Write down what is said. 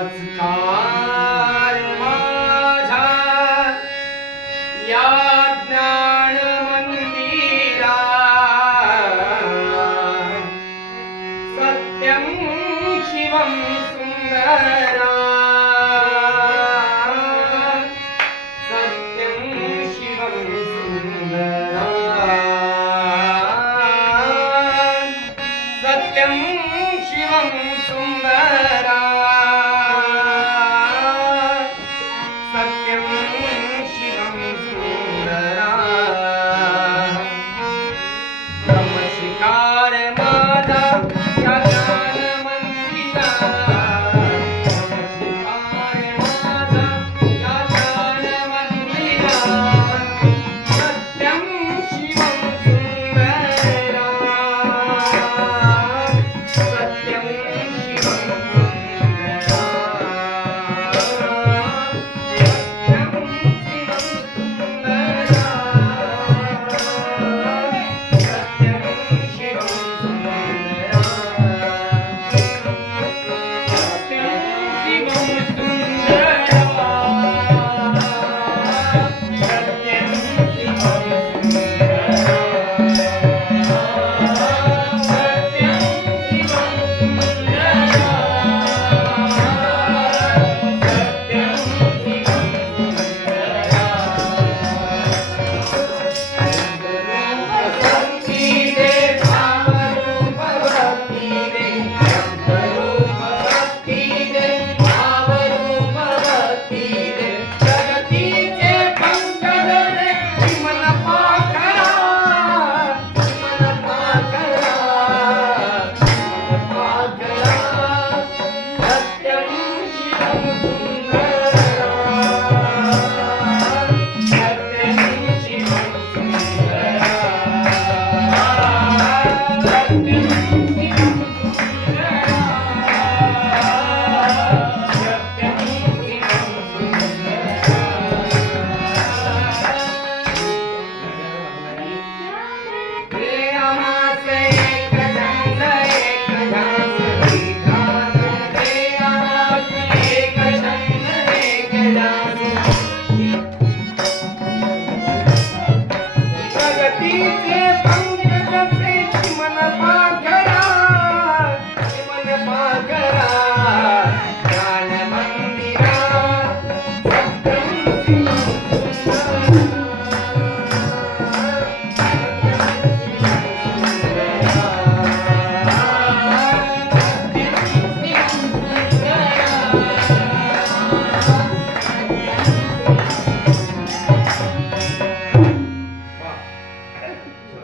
नमस्कार माझा. या ज्ञान मंदिरा सत्यम शिवम सुंदरा. मन पागरा